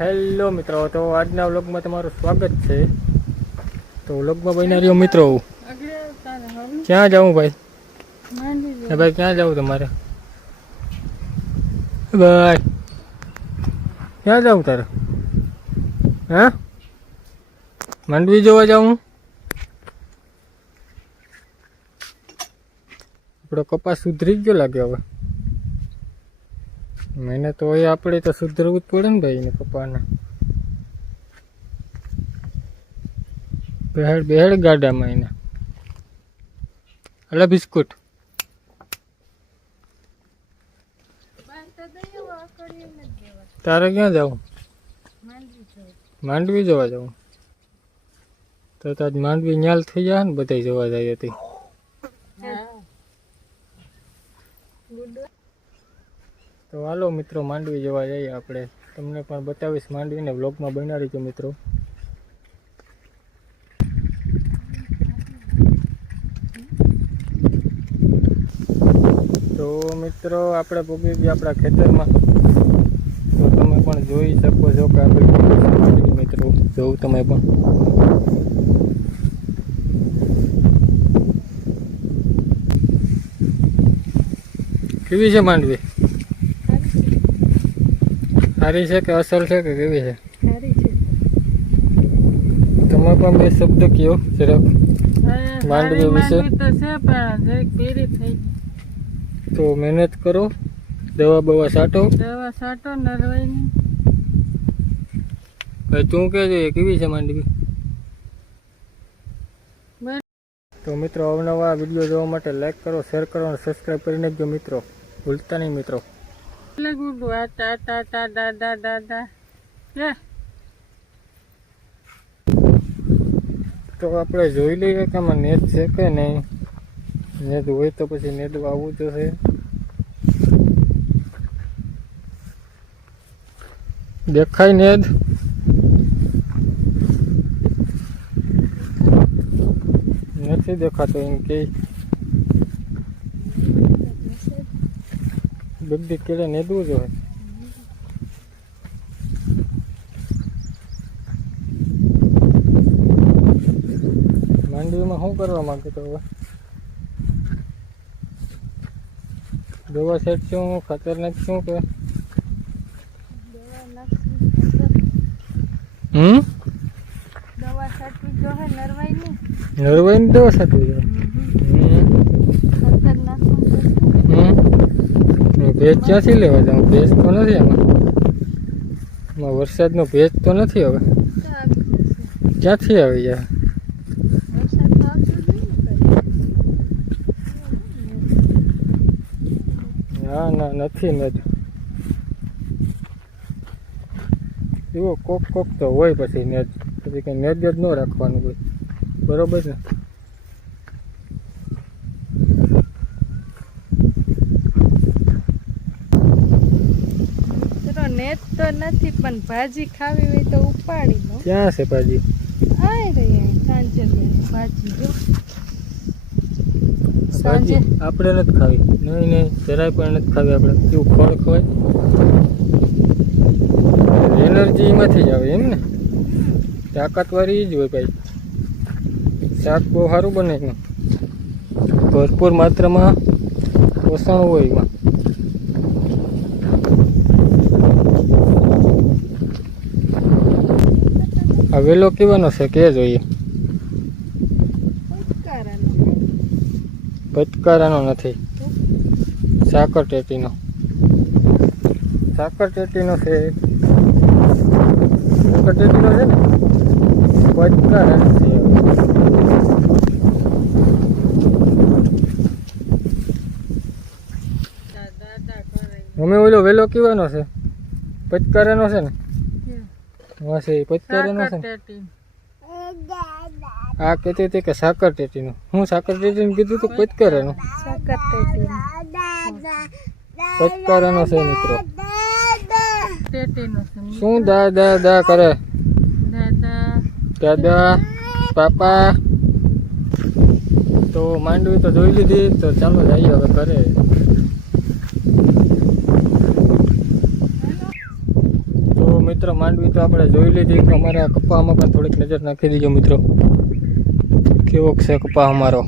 Hello મિત્રો, તો આજના વ્લોગમાં તમારું સ્વાગત છે। તો વ્લોગમાં બન્યા રહ્યો મિત્રો। ક્યાં જાઉં ભાઈ? ભાઈ ક્યાં જાઉં તમારે? ભાઈ ક્યાં જાઉં તારે? હા, માંડવી જોવા જાઉં? આપણો કપાસ સુધરી ગયો લાગે હવે। મહેનત તો હોય આપણે તો સુધરવું જ પડે ને ભાઈ ને કપાને। બેહડ બેહડ ગાડામાં એને અલા બિસ્કુટ તારે ક્યાં જાવું? માંડવી જોવા જાવું? તો આજ માંડવી ન્યાલ થઈ જાય ને બધા જોવા જાય હતી। તો હાલો મિત્રો માંડવી જોવા જઈએ આપણે। તમને પણ બતાવીશ માંડવીને, વ્લોગમાં બના રહીજો મિત્રો। તો મિત્રો આપણે પહોંચી ગયા આપણા ખેતરમાં। તો તમે પણ જોઈ શકો છો કે આપણે માંડવી મિત્રો જોઉં તમે પણ। કેવી છે માંડવી? સારી છે કે અસલ છે કે કેવી છે? તમે પણ બે શબ્દ કયો જરાક માંડવી વિશે। તો મહેનત કરો, દવા બવા છાંટો નરવાઈની। ભાઈ તું કે કેવી છે માંડવી? તો મિત્રો અવનવા વિડીયો જોવા માટે લાઈક કરો, શેર કરો અને સબસ્ક્રાઈબ કરી નાખજો મિત્રો, ભૂલતા નહીં મિત્રો। તો આપણે જોઈ લઈએ કે આમાં નેટ છે કે નહીં। નેટ હોય તો પછી નેટ આવવું જોશે। દેખાય નેટ? નથી દેખાતો એમ કે બધી કેળે નેદવું જોઈએ। માંડવીમાં શું કરવા માંગે તો હવે? દવા છાંટશું, ખાતર નાખશું કે દવા છાંટવી જોઈએ નરવાઈની દવા છાંટવી જોઈએ। ખાતર નાખવું ભેજ ક્યાંથી લેવા જાઉં? ભેજ તો નથી આમાં, વરસાદનો ભેજ તો નથી હવે, ક્યાંથી આવી જાય? ના ના નથી નેજ, એવો કોક કોક તો હોય પછી નેજ, પછી કંઈ નેજ જ ન રાખવાનું હોય, બરોબર ને? નેત તો નથી પણ ભાજી ખાવી હોય તો ઉપાડી લો। ક્યાં છે ભાજી? આય રહી સાંજે ભાજી જો ભાજી આપણે નથી ખાવી, નહીં નહીં જરાય પણ નથી ખાવી આપણે। કેવું ફળ ખવાય? એનર્જી એમાંથી જ આવે એમ ને, તાકાતવાળી જ હોય ભાઈ। શાક બહુ સારું બને એમાં, ભરપૂર માત્રામાં પોષણ હોય એમાં। આ વેલો કેવાનો છે કે જોઈએ? પચકારાનો નથી, સાકર ટેટીનો છે। સાકર ટેટીનો છે ને, પચકારાનો છે। અમે ઓલો વેલો કેવાનો છે? પચકારાનો છે ને? હા છે પચકારાનો છે ને? આ કહેતી હતી કે સાકર ટેટીનું। હું સાકર ટેટીનું કીધું તો પચકારાનું? પચકારાનો છે મિત્રો। શું દાદા દા કરે? દાદા પાપા। તો માંડવી તો જોઈ લીધી, તો ચાલો જઈએ હવે ઘરે। મિત્રો માંડવી તો આપણે જોઈ લીધી કે અમારા કપામાં પણ થોડીક નજર નાખી દીજો મિત્રો કેવો છે કપા અમારો